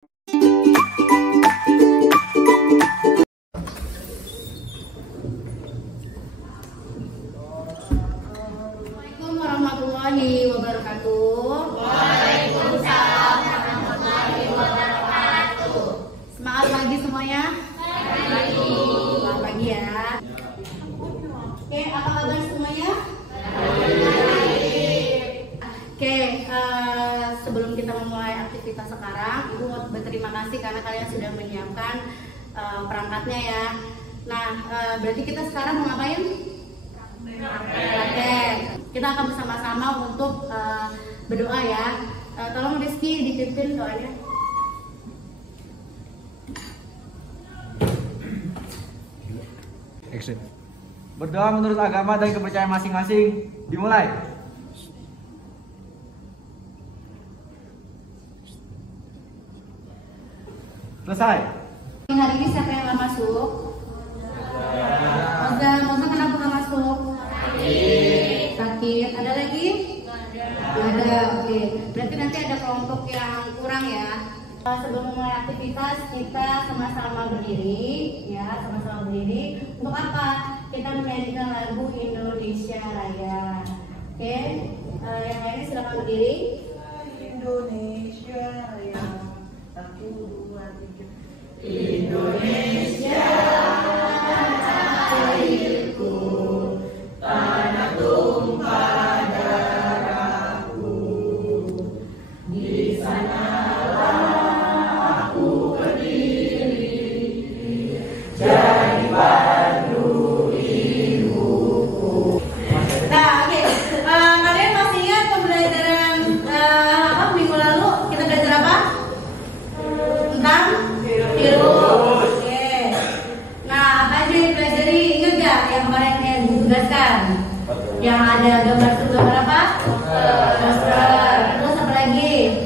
Assalamualaikum warahmatullahi wabarakatuh. Waalaikumsalam warahmatullahi wabarakatuh. Semangat pagi semuanya. Selamat pagi ya. Oke, apa kabar semuanya? Oke, sebelum kita memulai aktivitas sekarang, Ibu mau berterima kasih karena kalian sudah menyiapkan perangkatnya ya. Nah, berarti kita sekarang mau ngapain? Oke, kita akan bersama-sama untuk berdoa ya. Tolong Rizky dipimpin doanya. Action. Berdoa menurut agama dan kepercayaan masing-masing. Dimulai. Selesai. Hari ini siapa yang nggak masuk? Moza kenapa nggak masuk? Sakit. Ada lagi? Ada. Oke. Berarti nanti ada kelompok yang kurang ya. Sebelum memulai aktivitas kita sama-sama berdiri ya, sama-sama berdiri. Untuk apa? Kita menyanyikan lagu Indonesia Raya. Oke. Yang lainnya silakan berdiri. Indonesia Raya. 1, 2, 3. Indonesia airku, tanah tumpah darahku. Di sanalah aku berdiri, jadi batu ibuku. Nah, oke. Kalian masih ingat pembelajaran minggu lalu kita belajar apa? Tentang virus. Oke. Nah, apa aja yang dipelajari? Ingat gak yang kemarin yang ditugaskan? Yang ada gambar apa? Masker. Terus apa lagi?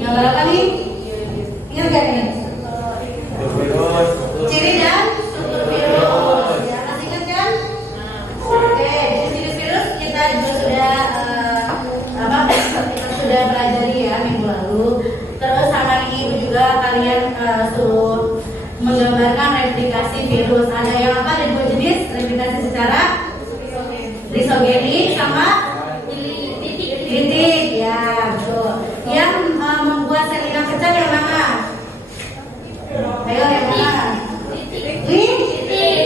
Gambar apa nih? Ingat gak nih? Ciri dan struktur virus. Ya, masih ingat kan? Oke, ciri virus kita juga sudah kita sudah pelajari ya minggu lalu. Terus sama Ibu juga kalian suruh menggambarkan replikasi virus. Ada yang apa? Ada 2 jenis replikasi secara lisogenik sama titik. Ya, betul. Yang membuat sel inang kecil yang mana? Ayo yang mana? Titik.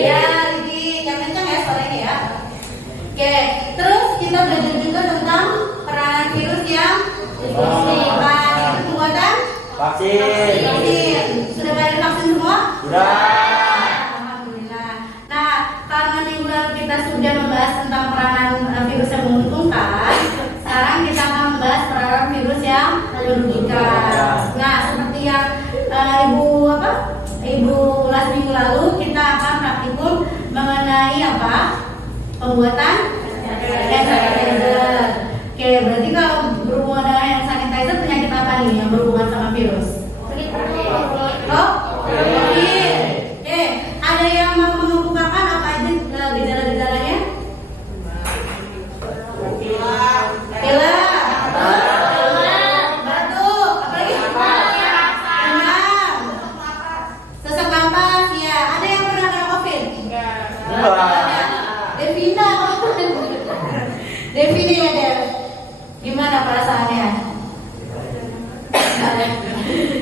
Ya, titik. Yang kencang ya suaranya ya. Oke, terus kita belajar juga tentang peranan virus yang pembuatan vaksin. Sudah pada vaksin semua? Sudah. Alhamdulillah. Nah, karena minggu lalu kita sudah membahas tentang peranan virus yang menguntungkan, sekarang kita akan membahas peranan virus yang merugikan. Nah, seperti yang Ibu ulas minggu lalu, kita akan praktikum mengenai apa? Pembuatan hand sanitizer. Oke, berarti kalau berhubungan dengan hand sanitizer, penyakit apa nih yang berhubungan sama virus? Covid. Ada yang mau mengemukakan apa aja gejala-gejalanya? Pilek, batuk, apa lagi? Demam, sesak napas. Ya, ada yang pernah kena Covid? Devina ya Dev. Gimana perasaannya?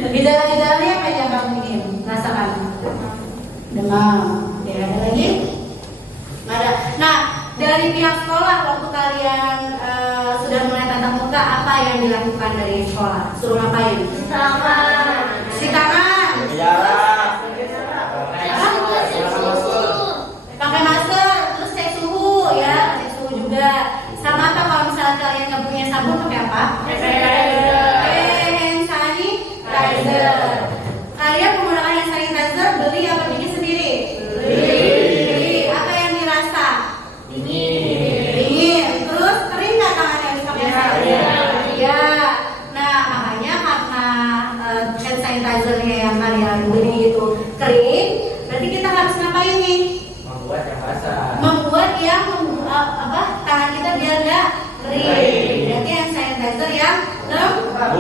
Gejala-gejalanya apa yang kamu ingin rasakan? Demam. Oke, ada lagi? Nggak ada. Nah, dari pihak sekolah waktu kalian sudah mulai tatap muka, apa yang dilakukan dari sekolah? Suruh ngapain? Cuci tangan. Pakai masker, terus cek suhu ya, cek suhu juga. Sama apa kalau misalnya kalian nggak punya sabun, pakai apa? Hand sanitizer. Kalian menggunakan hand sanitizer beli apa bikin sendiri? Beli. Apa yang dirasa? Dingin. Terus kering nggak tangannya habis pakai sabun? Ya. Nah, makanya karena hand sanitizer-nya yang kalian beli itu kering, berarti kita harus ngapain nih? Membuat yang tangan kita biar nggak kering. Berarti hand sanitizer yang lembab.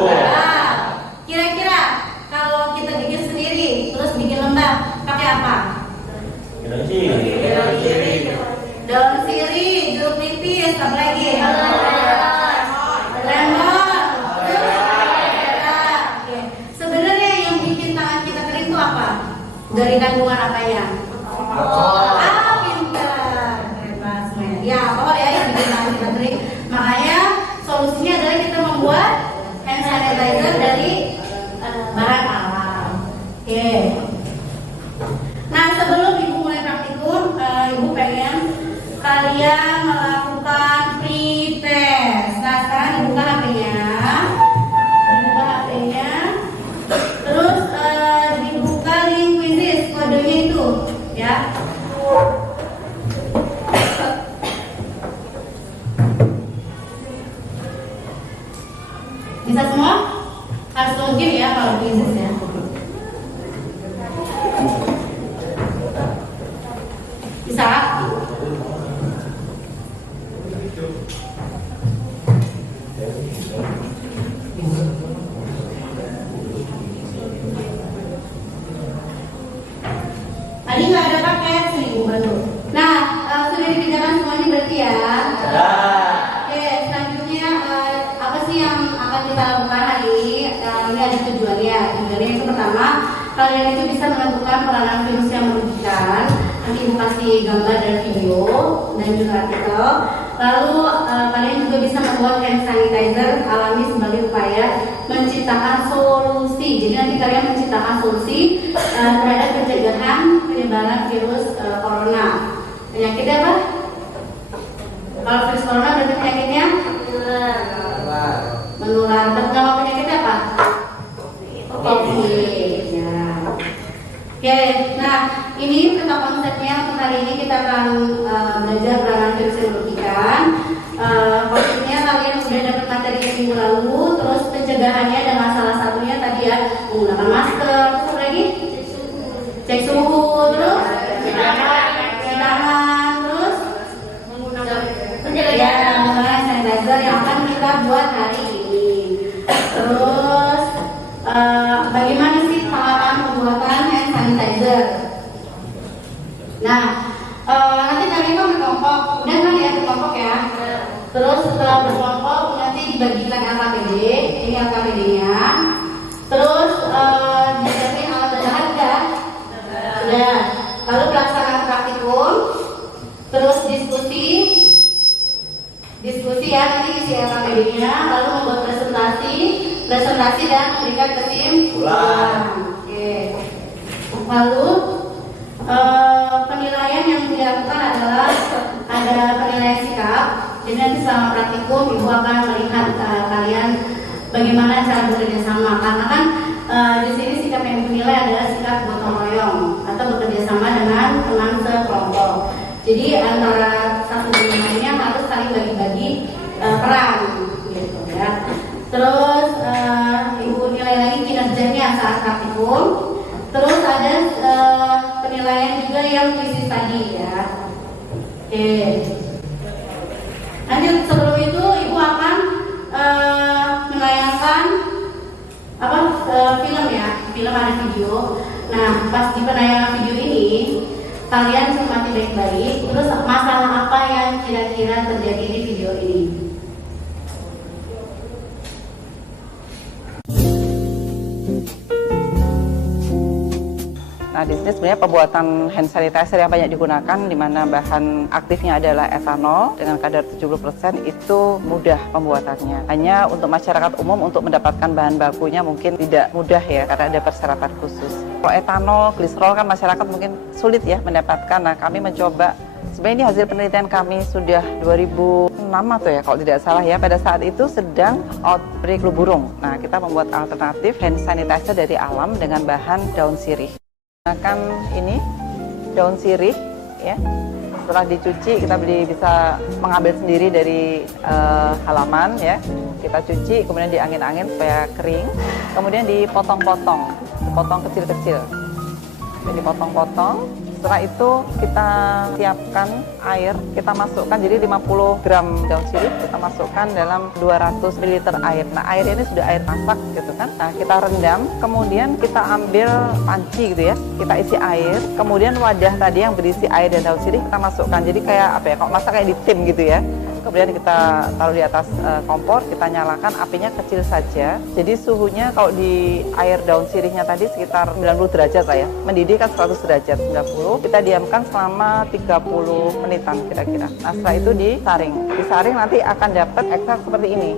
Kira-kira pakai apa? Daun sirih. Daun sirih, jeruk nipis, apa lagi? Lemon. Oke. Sebenarnya yang bikin tangan kita kering itu apa? Dari kandungan apanya? Pintar. Hebat semuanya. Ya, apa ya yang bikin tangan kita kering? Makanya solusinya adalah kita membuat hand sanitizer dari bahan alam. Oke. Nah, sebelum ibu mulai praktikum, ibu pengen kalian melakukan pre-test. Nah, sekarang dibuka HP-nya. Terus dibuka link quizzes, kodenya itu, ya. Bisa semua? Harus login ya kalau quizzes ya. Bisa? Tadi nggak ada paket sih, Ibu bantu. Nah, sudah dikerjakan semuanya berarti ya? Oke, selanjutnya apa sih yang akan kita lakukan hari ini? Ini ada tujuannya. Tujuannya itu pertama, kalian itu bisa menentukan peranan virus yang merugikan. Nanti Ibu kasih gambar dan video dan juga artikel. Lalu kalian juga bisa membuat hand sanitizer alami sebagai upaya menciptakan solusi. Jadi nanti kalian menciptakan solusi terhadap pencegahan penyebaran virus corona. Penyakitnya apa? Kalau virus corona berarti penyakitnya menular. Nama penyakitnya apa? COVID. Ya. Oke, nah ini peta konsepnya untuk hari ini kita akan belajar peranan virus yang merugikan. Konsepnya kalian sudah dapat materi minggu lalu, terus pencegahannya dan salah satunya tadi ya menggunakan masker, terus apa lagi? Cek suhu, terus cuci tangan, terus menggunakan sanitizer yang akan kita buat hari ini. Terus bagaimana sih cara pembuatan hand sanitizer? Nah, nanti kalian kan berkelompok, udah kan ya berkelompok ya. Terus setelah berkelompok nanti dibagikan LKPD, ini LKPD-nya. Terus disiapin alat berharga, sudah. Lalu pelaksanaan praktikum, terus diskusi ya nanti isi LKPD-nya, lalu membuat presentasi dan memberikan kesimpulan. Oke. Lalu penilaian yang dilakukan adalah ada penilaian sikap. Jadi nanti selama praktikum ibu akan melihat kalian bagaimana cara bekerja sama. Karena kan di sini sikap yang dinilai adalah sikap gotong royong atau bekerja sama dengan teman sekelompok. Jadi antara satu dengan lainnya harus saling bagi-bagi peran, gitu ya. Terus ibu nilai lagi kinerjanya saat praktikum. Terus ada penilaian juga yang krisis tadi ya. Oke. Lanjut, sebelum itu ibu akan menayangkan film ya, film ada video. Nah, pas di penayangan video ini kalian cermati baik-baik. Terus masalah apa yang kira-kira terjadi di video ini? Nah, di sini sebenarnya pembuatan hand sanitizer yang banyak digunakan, di mana bahan aktifnya adalah etanol dengan kadar 70%, itu mudah pembuatannya. Hanya untuk masyarakat umum untuk mendapatkan bahan bakunya mungkin tidak mudah ya, karena ada persyaratan khusus. Kalau etanol, gliserol kan masyarakat mungkin sulit ya mendapatkan. Nah, kami mencoba, sebenarnya ini hasil penelitian kami sudah 2006 atau ya kalau tidak salah ya, pada saat itu sedang outbreak flu burung. Nah, kita membuat alternatif hand sanitizer dari alam dengan bahan daun sirih. Gunakan ini daun sirih ya. Setelah dicuci kita bisa mengambil sendiri dari halaman ya. Kita cuci kemudian diangin-angin supaya kering. Kemudian dipotong-potong kecil-kecil. Jadi dipotong-potong Setelah itu kita siapkan air, kita masukkan jadi 50 gram daun sirih kita masukkan dalam 200 ml air. Nah, air ini sudah air masak gitu kan. Nah, kita rendam, kemudian kita ambil panci gitu ya. Kita isi air, kemudian wadah tadi yang berisi air dan daun sirih kita masukkan. Jadi kayak apa ya? Kalau masak kayak di tim gitu ya. Kemudian kita taruh di atas kompor, kita nyalakan, apinya kecil saja. Jadi suhunya kalau di air daun sirihnya tadi sekitar 90 derajat lah ya. Mendidih kan 100 derajat, 90. Kita diamkan selama 30 menitan kira-kira. Nah, setelah itu disaring. Disaring nanti akan dapat ekstrak seperti ini.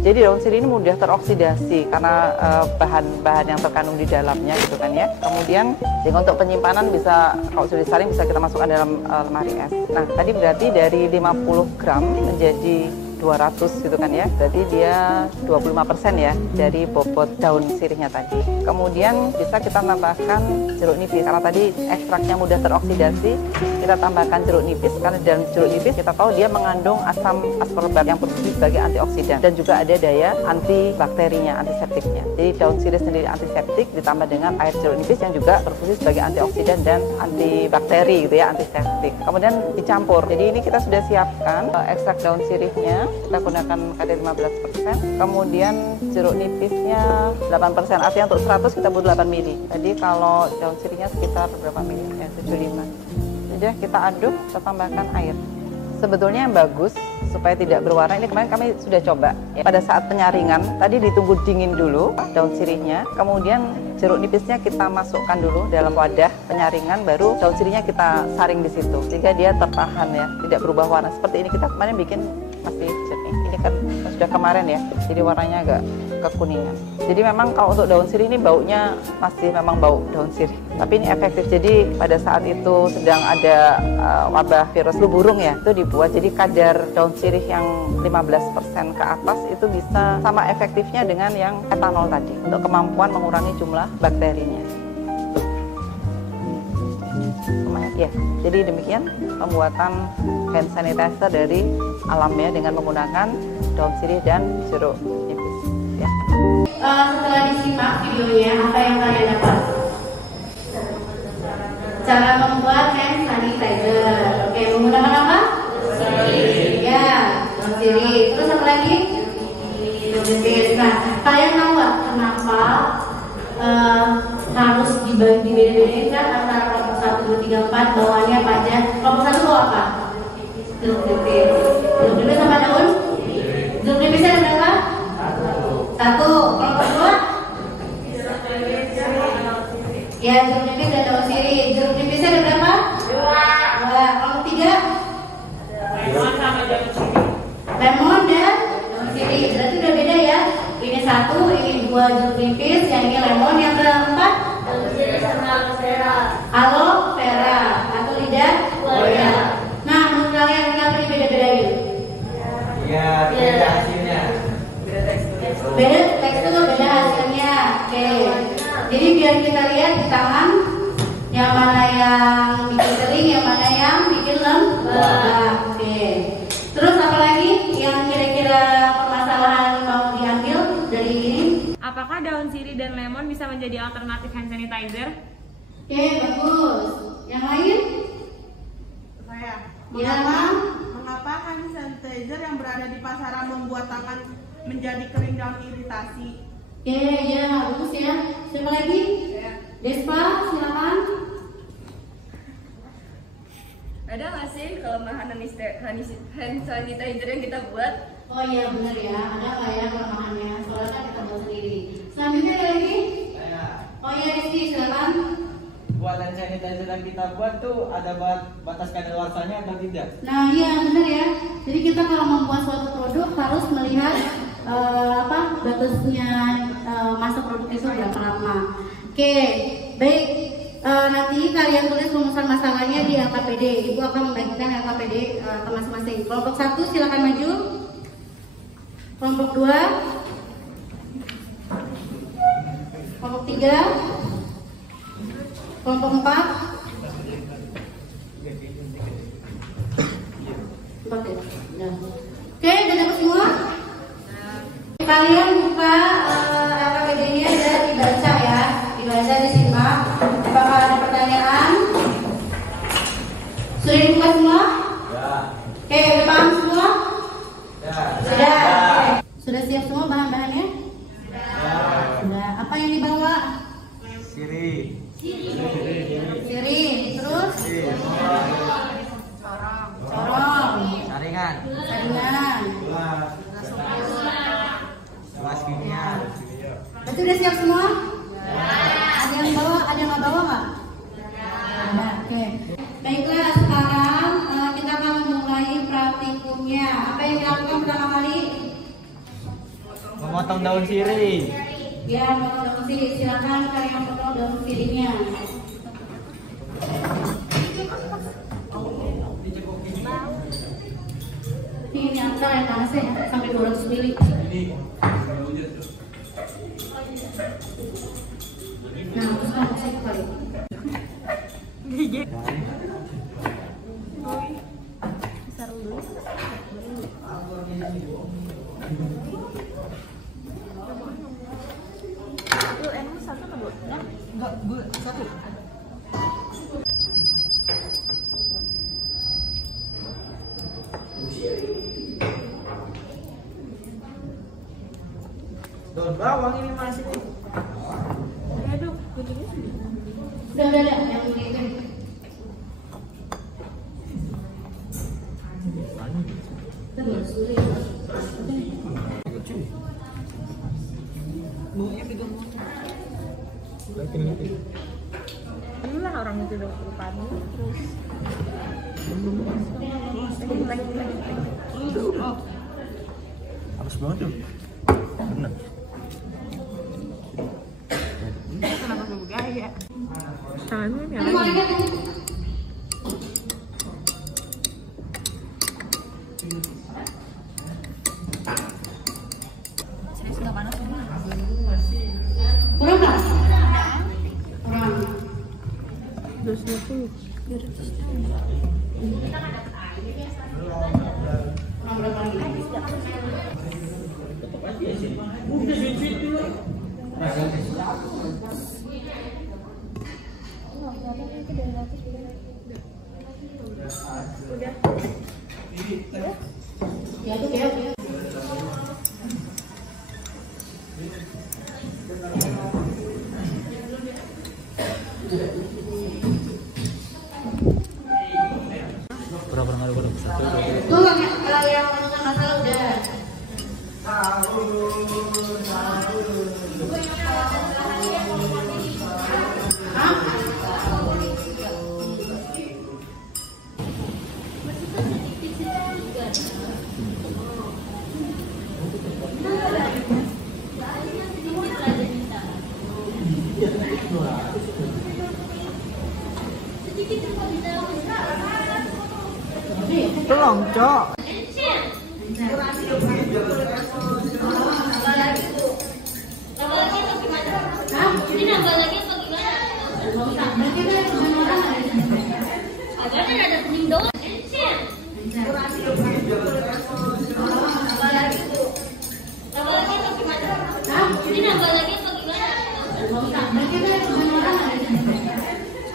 Jadi daun sirih ini mudah teroksidasi karena bahan-bahan yang terkandung di dalamnya gitu kan ya. Kemudian jika untuk penyimpanan bisa, kalau sudah disaring bisa kita masukkan dalam lemari es. Nah, tadi berarti dari 50 gram menjadi 200 gitu kan ya. Berarti dia 25% ya dari bobot daun sirihnya tadi. Kemudian bisa kita tambahkan jeruk nipis. Karena tadi ekstraknya mudah teroksidasi, kita tambahkan jeruk nipis karena dalam jeruk nipis kita tahu dia mengandung asam ascorbat yang berfungsi sebagai antioksidan dan juga ada daya antibakterinya, antiseptiknya. Jadi daun sirih sendiri antiseptik ditambah dengan air jeruk nipis yang juga berfungsi sebagai antioksidan dan antibakteri gitu ya, antiseptik. Kemudian dicampur. Jadi ini kita sudah siapkan ekstrak daun sirihnya. Kita gunakan kadar 15%, kemudian jeruk nipisnya 8%, artinya untuk 100 kita butuh 8 mili. Jadi kalau daun sirihnya sekitar berapa mili? Ya, 75. Jadi kita aduk, kita tambahkan air. Sebetulnya yang bagus supaya tidak berwarna, ini kemarin kami sudah coba ya. Pada saat penyaringan tadi ditunggu dingin dulu daun sirihnya, kemudian jeruk nipisnya kita masukkan dulu dalam wadah penyaringan, baru daun sirihnya kita saring di situ sehingga dia tertahan ya, tidak berubah warna. Seperti ini kita kemarin bikin masih jernih, ini kan sudah kemarin ya, jadi warnanya agak kekuningan. Jadi memang kalau untuk daun sirih ini baunya masih memang bau daun sirih, tapi ini efektif. Jadi pada saat itu sedang ada wabah virus flu burung ya, itu dibuat jadi kadar daun sirih yang 15% ke atas itu bisa sama efektifnya dengan yang etanol tadi untuk kemampuan mengurangi jumlah bakterinya. Ya, jadi demikian pembuatan hand sanitizer dari alam ya dengan menggunakan daun sirih dan jeruk nipis. Ya. Setelah disimak videonya, apa yang kalian dapat? Cara membuat hand sanitizer. Oke, menggunakan apa? Ya, daun sirih. Terus apa lagi? Jeruk nipis. Nah, kalian tahu nggak kenapa harus dibagi beda-bedain kan antara kelompok 1, 2, 3, 4 bawaannya apa aja? Kelompok 1 bawa apa? Jeruk nipis. Jeruk nipis sama daun? Jeruk nipisnya ada berapa? 1. Kelompok 2? Ya, jeruk nipis dan daun sirih. Jeruk nipisnya ada berapa? 2. Kelompok 3? Lemon sama daun sirih. Lemon dan daun sirih. Berarti udah beda ya. Ini 1, ini 2 jeruk nipis, yang ini lemon, yang keempat Daun sirih sama aloe vera. aloe vera atau lidah buaya. Nah, menurut kalian kenapa dibeda-bedain? Iya, beda hasilnya. Beda tekstur, beda hasilnya. Oke. Jadi biar kita lihat di tangan yang mana yang bikin kering, yang mana yang bikin lembab. Oke. Terus apa lagi yang kira-kira permasalahan mau diambil dari ini? Apakah daun sirih dan lemon bisa menjadi alternatif hand sanitizer? Oke, bagus. Yang lain? Saya. Ya. Mengapa hand sanitizer yang berada di pasaran membuat tangan menjadi kering dan iritasi? Oke, ya, bagus ya. Siapa lagi? Despa, silakan. Ada nggak sih kelemahan hand sanitizer yang kita buat? Oh iya benar ya, ada nggak ya kelemahannya? Soalnya kan kita buat sendiri. Selanjutnya ada lagi? Saya. Oh iya Rizky, silakan. Buat hand sanitizer yang kita buat tuh ada batas kadaluarsanya atau tidak? Nah iya benar ya. Jadi kita kalau membuat suatu produk harus melihat batasnya masa produk itu berapa lama. Oke, baik. Nanti kalian tulis rumusan masalahnya di LKPD. Ibu akan membagikan LKPD ke masing-masing. Kelompok 1 silakan maju. Kelompok 2, kelompok 3, kelompok 4, 4 ya. Nah. Oke, udah dapat semua? Kalian buka LKPD-nya dan dibaca ya, dibaca, disimak. Apakah ada pertanyaan? Ada yang bawa, ada yang nggak bawa nggak? Ada. Oke. Baiklah, sekarang kita akan memulai praktikumnya. Apa yang dilakukan pertama kali? Memotong daun sirih. Ya, memotong daun sirih. Silakan kalian potong daun sirihnya. Ini antar yang panasnya sampai 200 mili. Nah, terus kamu cek kali. Enggak, Bu, satu. Daun bawang ini masih nih. Udah, yang ini itu. Inilah orang itu udah rupanya terus. Harus banget tuh. Bener. Kenapa gue gaya? Tanganmu ini Ini mau lihat ini. Kurang nggak? Kurang. Kurang berapa lagi? Ya, itu ya. Berapa kali udah satu? Tuh kalau yang menentukan masalah udah. Belum, Cok. Ini nambah lagi apa gimana? Agak ada kuning doang. Ini nambah lagi apa gimana?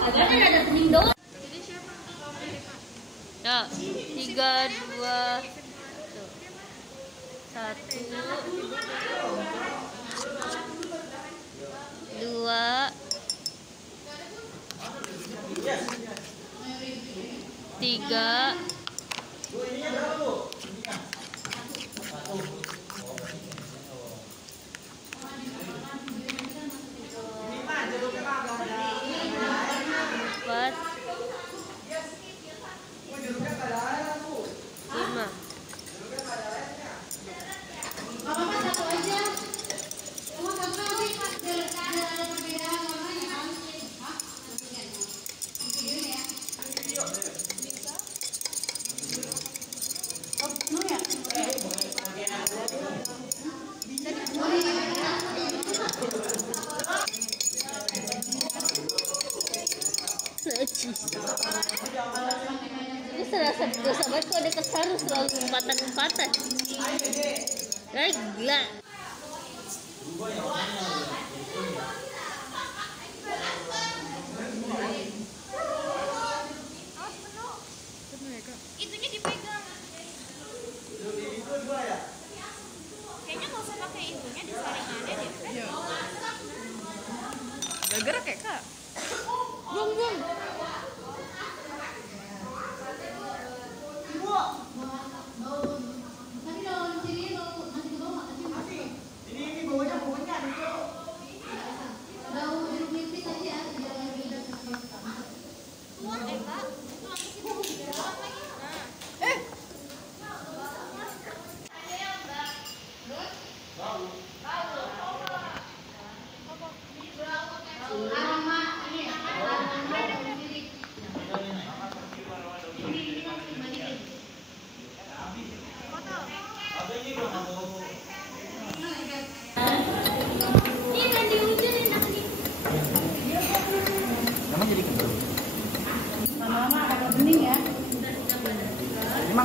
Agak ada kuning doang. Ya, 3, 2, 1, 2, 3, 4, 5. Ini serasa dosa banget kok ada kesan selalu umpatan-umpatan. Gila. Itunya dipegang. Kayaknya nggak usah pakai itunya, disaringannya deh. Iya. Gak gerak ya kak? Buang. Ini bawahnya ada, Cok.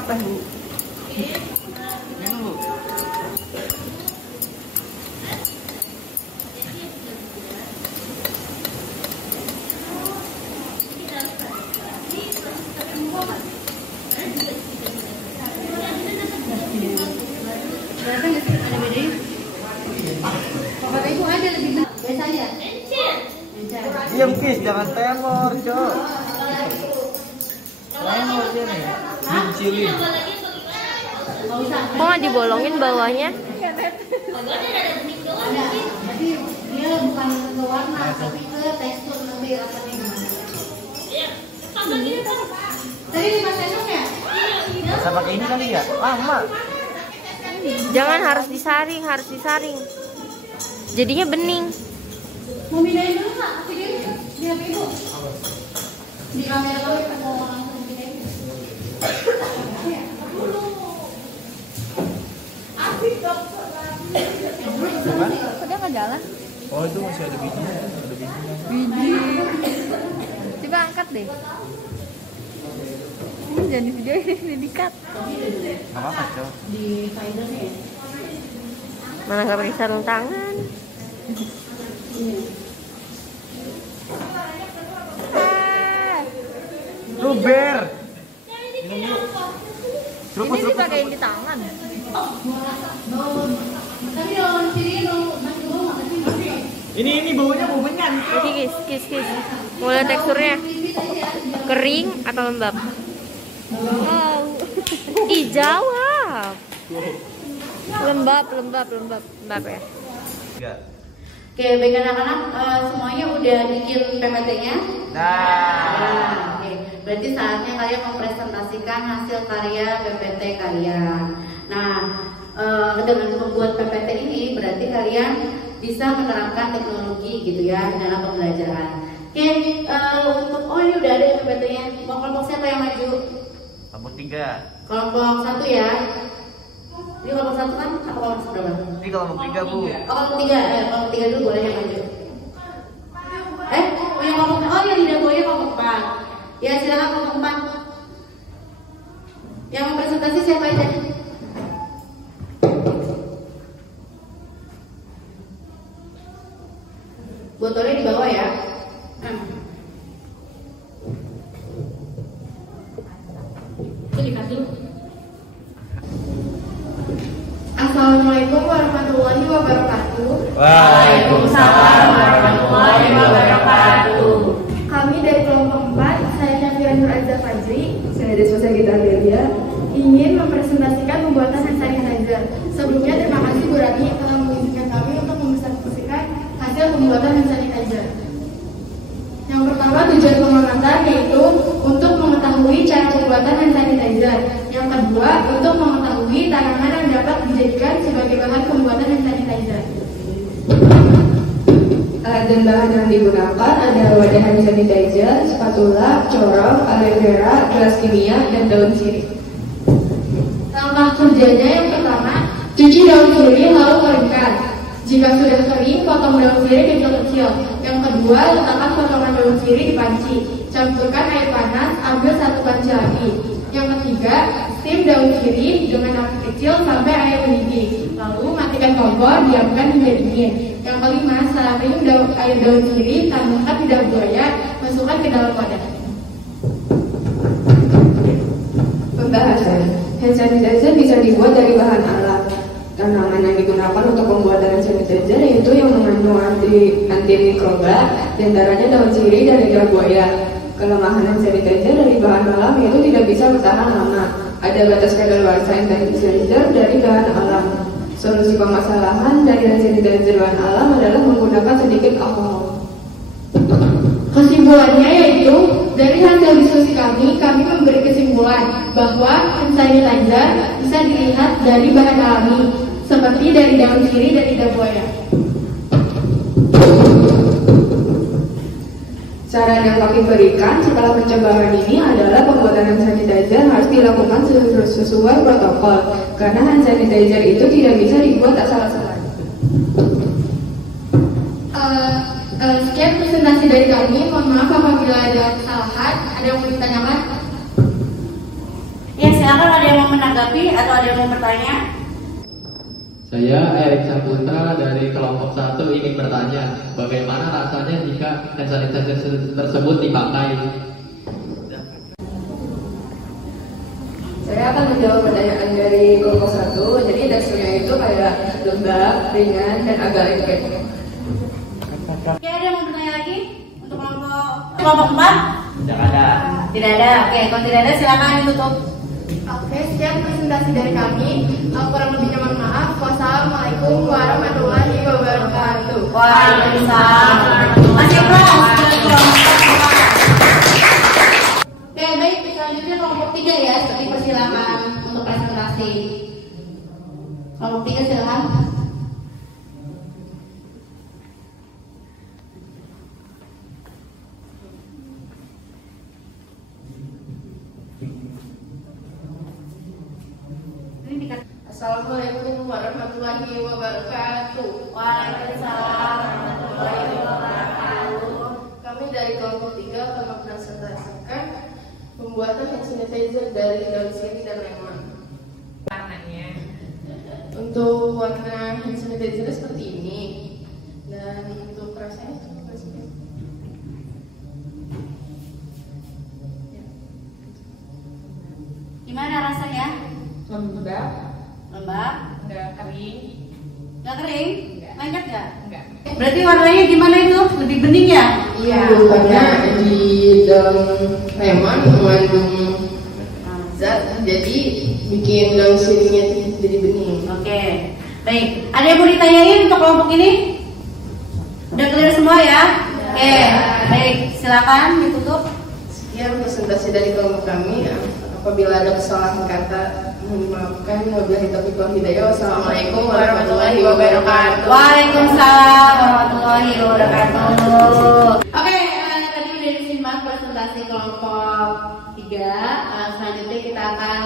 apa nih? Diam Kis, jangan temor, Cok. Temor dia nih. Dicilin. Kok nggak dibolongin bawahnya? Dia bukan ke warna, tapi ke tekstur nanti rasanya gimana. Tadi 5 sendok ya? Bisa pakai ini kali ya? Lama. Jangan, harus disaring, harus disaring. Jadinya bening. Mau pindahin dulu nggak? Videoin di HP ibu. Di kamera lo kita mau langsung pindahin. Kok dia nggak jalan? Oh itu masih ada bijinya. Biji. Coba angkat deh. Ini jangan di video ini di-cut. Gak apa-apa, Cok. Di Finder ya. Mana nggak pakai sarung tangan? Luber. Ini dipakein di tangan. Tapi kalau sini lo masih bau nggak sih? Ini baunya bau menyan. Kis. Mau lihat teksturnya? Kering atau lembab? Wow. Ih, jawab. Lembab ya. Oke, baik anak-anak, semuanya udah bikin PPT-nya? Nah. Oke. Berarti saatnya kalian mempresentasikan hasil karya PPT kalian. Nah, dengan membuat PPT ini berarti kalian bisa menerapkan teknologi gitu ya dalam pembelajaran. Oke, untuk ini udah ada PPT-nya. Kelompok siapa yang maju? Kelompok 3. Kelompok 1 ya. Ini kelompok 1 kan? Apa kelompok berapa? Ini kelompok 3, Bu. Kelompok 3, kelompok 3 dulu boleh yang maju. Punya kelompok, yang tidak boleh kelompok 4. Ya silakan kelompok 4. Yang mau presentasi siapa aja? Botolnya di bawah ya. Assalamualaikum warahmatullahi wabarakatuh. Waalaikumsalam warahmatullahi wabarakatuh. Kami dari kelompok 4, saya Syafira Nur Azza Fajri, saya dari Sosial Gita Delia, ingin mempresentasikan pembuatan hand sanitizer. Sebelumnya terima kasih Bu Rani telah mengizinkan kami untuk mempresentasikan hasil pembuatan hand sanitizer. Yang pertama, tujuan pengamatan yaitu untuk mengetahui cara pembuatan hand sanitizer. Yang kedua, untuk mengetahui tanaman yang dapat dijadikan sebagai bahan pembuatan hand sanitizer. Alat dan bahan yang digunakan adalah wadah hand sanitizer, spatula, corong, aloe vera, gelas kimia, dan daun sirih. Langkah kerjanya yang pertama, cuci daun sirih lalu keringkan. Jika sudah kering, potong daun sirih kecil-kecil. Yang kedua, letakkan potongan daun sirih di panci. Campurkan air panas, ambil 1 panci lagi. Yang ketiga, steam daun sirih dengan api kecil sampai air mendidih. Lalu matikan kompor, diamkan hingga dingin. Yang kelima, saring air daun sirih, tambahkan lidah buaya, masukkan ke dalam wadah. Pembahasan, hand sanitizer bisa dibuat dari bahan alam. Tanaman yang digunakan untuk pembuatan hand sanitizer yaitu yang mengandung antimikroba, diantaranya daun sirih dan lidah buaya. Kelemahan hand sanitizer dari bahan alam yaitu tidak bisa bertahan lama. Ada batas kadaluarsa hand sanitizer dari bahan alam. Solusi permasalahan dari hand sanitizer bahan alam adalah menggunakan sedikit alkohol. Kesimpulannya yaitu dari hasil diskusi kami memberi kesimpulan bahwa hand sanitizer bisa dilihat dari bahan alami seperti dari daun sirih dan lidah buaya. Saran yang kami berikan setelah percobaan ini adalah pembuatan hand sanitizer harus dilakukan sesuai protokol karena hand sanitizer itu tidak bisa dibuat asal-asalan. Sekian presentasi dari kami. Mohon maaf apabila ada kesalahan. Ada yang mau ditanyakan? Ya, silakan. silakan, ada yang mau menanggapi atau ada yang mau bertanya? Saya Erik Saputra dari kelompok 1 ingin bertanya, bagaimana rasanya jika hand sanitizer tersebut dipakai? Saya akan menjawab pertanyaan dari kelompok 1. Jadi teksturnya itu kayak lembab, ringan, dan agak lengket. Oke, ada yang mau bertanya lagi untuk kelompok 4? Tidak ada. Tidak ada. Oke, kalau tidak ada silakan ditutup. Oke, sekian presentasi dari kami. Kurang lebihnya mohon maaf. Wassalamualaikum warahmatullahi wabarakatuh. Waalaikumsalam. Masih kelas. Oke, baik. Selanjutnya kelompok 3 ya. Dipersilakan untuk presentasi. Kelompok 3 silakan. Assalamualaikum warahmatullahi wabarakatuh. Waalaikumsalam warahmatullahi wabarakatuh. Kami dari kelompok 3 akan mempresentasikan pembuatan hand sanitizer dari daun sirih dan lemon. Warnanya. Untuk warna hand sanitizer seperti ini, dan untuk rasanya seperti ini. Gimana rasanya? Lembab. Lembab? Nggak kering. Nggak kering? Lengket nggak? Enggak. Berarti warnanya gimana itu? Lebih bening ya? Iya, karena di daun lemon mengandung zat, jadi bikin daun sirihnya itu jadi bening. Oke. Baik. Ada yang mau ditanyain untuk kelompok ini? Udah clear semua ya? Oke. Baik. Silakan ditutup. Sekian presentasi dari kelompok kami. Apabila ada kesalahan kata, mohon dimaafkan. Wabillahi taufiq wal hidayah. Wassalamualaikum warahmatullahi wabarakatuh. Waalaikumsalam warahmatullahi wabarakatuh. Oke, tadi udah disimak presentasi kelompok 3. Selanjutnya kita akan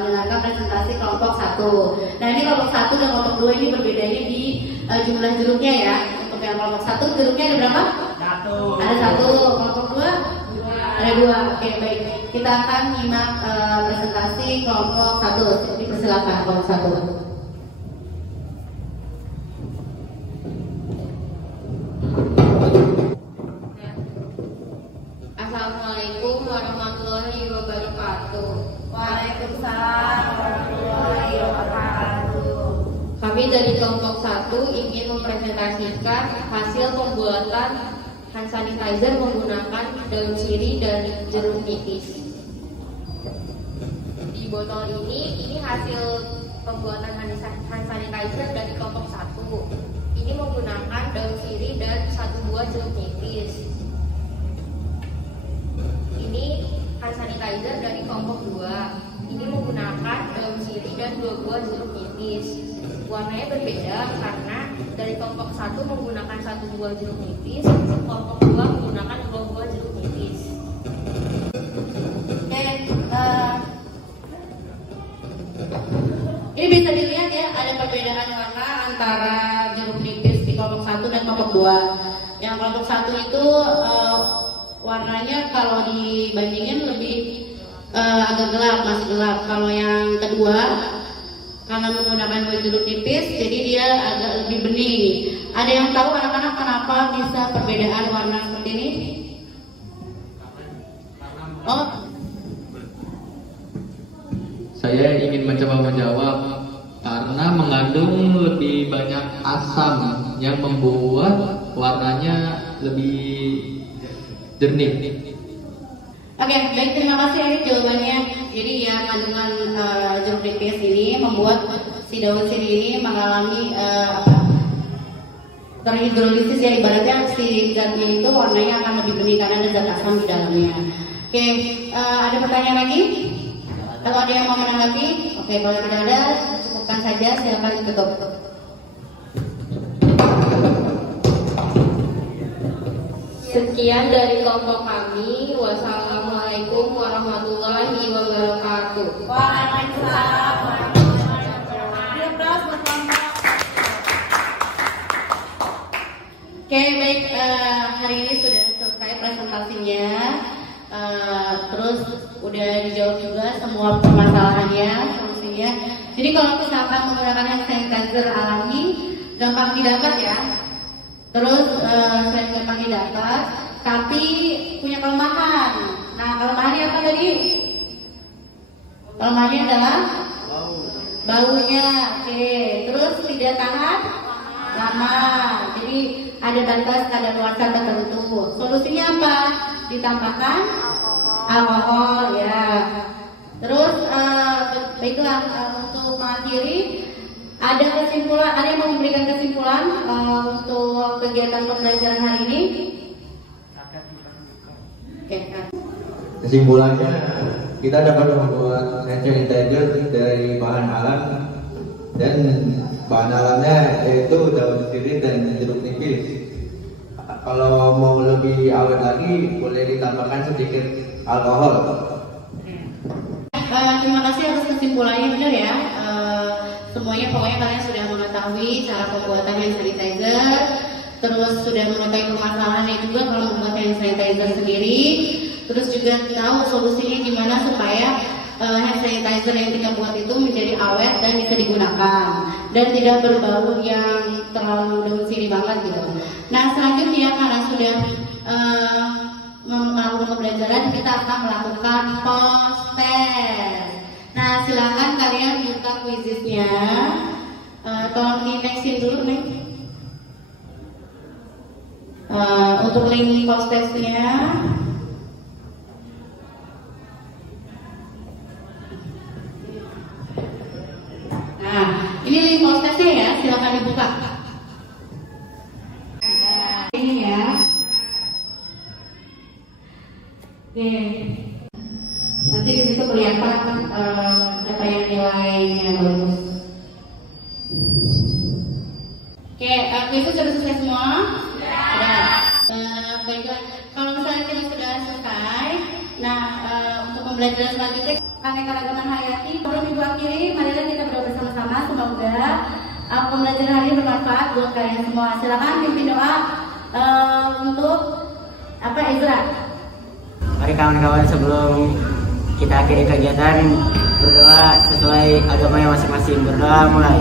mendengarkan presentasi kelompok 1. Nah, ini kelompok 1 dan kelompok 2 ini berbedanya di jumlah jeruknya ya. Untuk yang kelompok 1 jeruknya ada berapa? 1. Ada 1. Kelompok 2? Ada 2. Oke, baik. Kita akan nyimak presentasi kelompok 1. Dipersilakan kelompok 1. Assalamualaikum warahmatullahi wabarakatuh. Waalaikumsalam warahmatullahi wabarakatuh. Kami dari kelompok 1 ingin mempresentasikan hasil pembuatan hand sanitizer menggunakan daun sirih dan jeruk nipis. Di botol ini hasil pembuatan hand sanitizer dari kelompok 1. Ini menggunakan daun sirih dan 1 buah jeruk nipis. Ini hand sanitizer dari kelompok 2. Ini menggunakan daun sirih dan 2 buah jeruk nipis. Warnanya berbeda karena dari kelompok 1 menggunakan 1 buah jeruk nipis, kelompok 2 menggunakan 2 buah jeruk nipis. Oke, ini bisa dilihat ya, ada perbedaan warna antara jeruk nipis di kelompok 1 dan kelompok 2. Yang kelompok 1 itu warnanya kalau dibandingin lebih agak gelap, masih gelap. Kalau yang kedua, karena menggunakan buah jeruk nipis, jadi dia agak lebih bening. Ada yang tahu anak-anak kenapa bisa perbedaan warna seperti ini? Oh, Saya ingin mencoba menjawab karena mengandung lebih banyak asam yang membuat warnanya lebih jernih. Oke, baik, terima kasih Erik jawabannya. Jadi ya kandungan jeruk nipis ini membuat si daun sirih ini mengalami terhidrolisis ya, ibaratnya si zatnya itu warnanya akan lebih bening karena ada zat asam di dalamnya. Oke, ada pertanyaan lagi? Kalau ada yang mau menanggapi? Oke, kalau tidak ada, cukupkan saja, silakan ditutup. Sekian dari kelompok kami. Wassalamualaikum warahmatullahi wabarakatuh. Waalaikumsalam warahmatullahi wabarakatuh. Oke, baik, hari ini sudah selesai presentasinya. Terus udah dijawab juga semua permasalahannya, solusinya. Jadi kalau misalkan menggunakan hand sanitizer alami, gampang didapat ya. Terus selain gampang didapat, tapi punya kelemahan. Nah, kelemahannya apa tadi? Kelemahannya adalah baunya. Oke. Terus tidak tahan lama. Jadi ada batas kadaluarsa tertentu. Solusinya apa? Ditambahkan alkohol ya. Terus baiklah, untuk mengakhiri, ada kesimpulan, ada yang mau memberikan kesimpulan untuk kegiatan pembelajaran hari ini? Oke. Kesimpulannya, kita dapat membuat hand sanitizer dari bahan alam, dan bahan alamnya yaitu daun sirih dan jeruk nipis. Kalau mau lebih awet lagi, boleh ditambahkan sedikit alkohol. Terima kasih atas kesimpulannya, benar ya. Semuanya pokoknya kalian sudah mengetahui cara pembuatan hand sanitizer, terus sudah mengetahui permasalahannya juga kalau membuat hand sanitizer sendiri, terus juga tahu solusinya gimana supaya hand sanitizer yang kita buat itu menjadi awet dan bisa digunakan dan tidak berbau yang terlalu daun sirih banget gitu. Nah, selanjutnya karena sudah melakukan pembelajaran, kita akan melakukan post-test. Nah, silakan kalian buka quizisnya. Tolong di nextin dulu nih. Untuk link post-testnya. Nah, ini link post-testnya ya, silakan dibuka. Ini ya. Oke. Nanti di situ kelihatan apa yang nilainya bagus. Oke, itu sudah selesai semua? Sudah. Baiklah, kalau misalnya kita sudah selesai, nah untuk pembelajaran selanjutnya keanekaragaman hayati. Sebelum Ibu akhiri, marilah kita berdoa bersama-sama. Semoga pembelajaran hari ini bermanfaat buat kalian semua. Silakan pimpin doa untuk Izra. Mari kawan-kawan, sebelum kita akhiri kegiatan, berdoa sesuai agama yang masing-masing. Berdoa mulai.